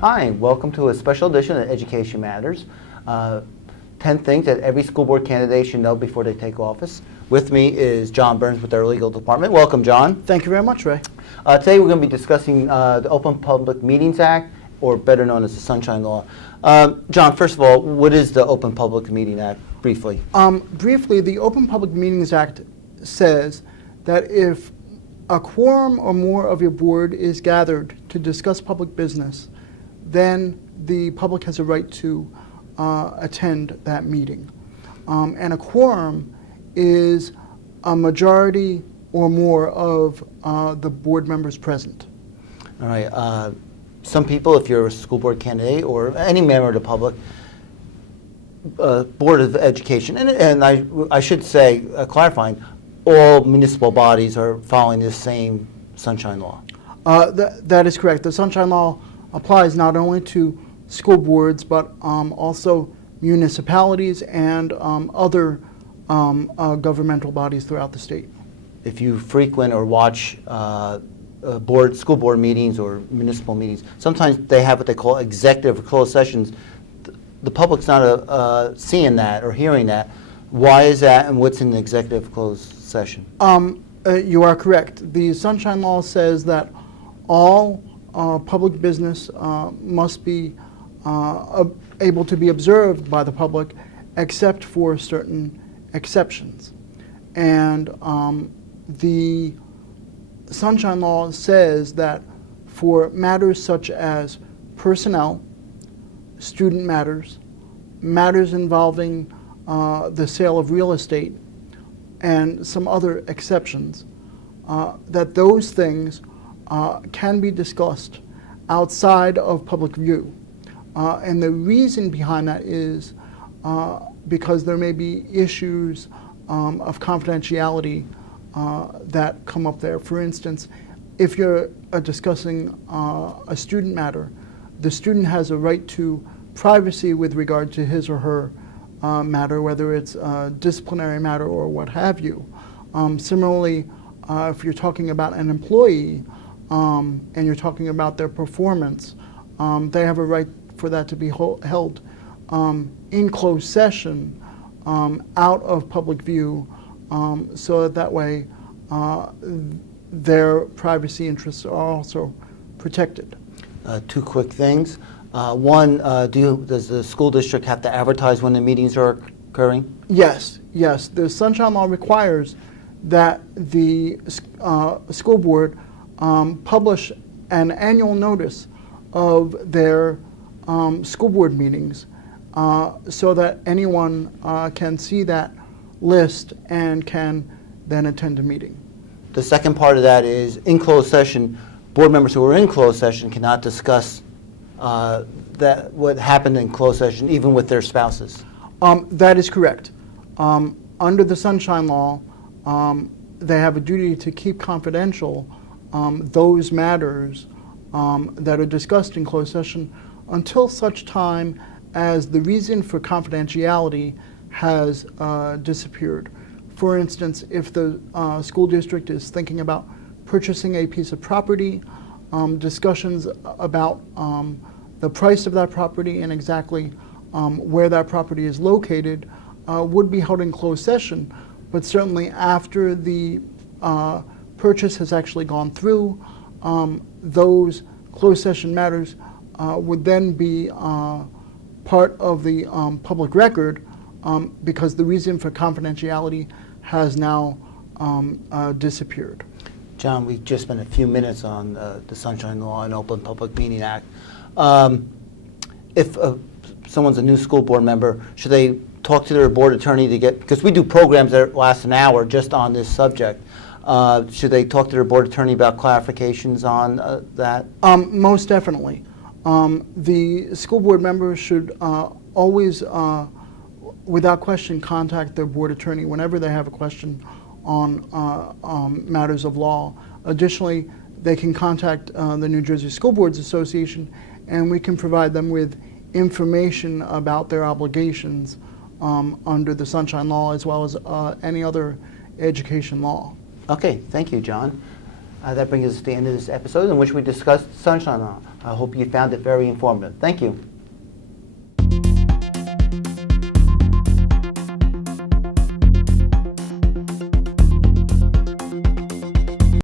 Hi, welcome to a special edition of Education Matters. 10 things that every school board candidate should know before they take office. With me is John Burns with our legal department. Welcome, John. Thank you very much, Ray. Today we're going to be discussing the Open Public Meetings Act, or better known as the Sunshine Law. John, first of all, what is the Open Public Meeting Act, briefly? Briefly, the Open Public Meetings Act says that if a quorum or more of your board is gathered to discuss public business, then the public has a right to attend that meeting. And a quorum is a majority or more of the board members present. All right. Some people, if you're a school board candidate or any member of the public, Board of Education, and I should say, clarifying, all municipal bodies are following the same Sunshine Law. That is correct. The Sunshine Law applies not only to school boards, but also municipalities and other governmental bodies throughout the state. If you frequent or watch school board meetings or municipal meetings, sometimes they have what they call executive or closed sessions. The public's not seeing that or hearing that. Why is that, and what's in the executive closed session? You are correct. The Sunshine Law says that all public business must be able to be observed by the public, except for certain exceptions. And the Sunshine Law says that for matters such as personnel, student matters, matters involving the sale of real estate, and some other exceptions, that those things can be discussed outside of public view. And the reason behind that is because there may be issues of confidentiality that come up there. For instance, if you're discussing a student matter, the student has a right to privacy with regard to his or her matter, whether it's a disciplinary matter or what have you. Similarly, if you're talking about an employee and you're talking about their performance, they have a right for that to be held in closed session out of public view, so that way their privacy interests are also protected. Two quick things. One, does the school district have to advertise when the meetings are occurring? Yes. The Sunshine Law requires that the school board publish an annual notice of their school board meetings so that anyone can see that list and can then attend a meeting. The second part of that is, in closed session, board members who are in closed session cannot discuss what happened in closed session, even with their spouses. That is correct. Under the Sunshine Law, they have a duty to keep confidential those matters that are discussed in closed session until such time as the reason for confidentiality has disappeared. For instance, if the school district is thinking about purchasing a piece of property, discussions about the price of that property and exactly where that property is located would be held in closed session, but certainly after the purchase has actually gone through, those closed session matters would then be part of the public record because the reason for confidentiality has now disappeared. John, we just spent a few minutes on the Sunshine Law and Open Public Meeting Act. If someone's a new school board member, should they talk to their board attorney to get, because we do programs that last an hour just on this subject, should they talk to their board attorney about clarifications on that? Most definitely. The school board members should always, without question, contact their board attorney whenever they have a question on matters of law. Additionally, they can contact the New Jersey School Boards Association, and we can provide them with information about their obligations under the Sunshine Law as well as any other education law. Okay, thank you, John. That brings us to the end of this episode in which we discussed sunshine law. I hope you found it very informative. Thank you.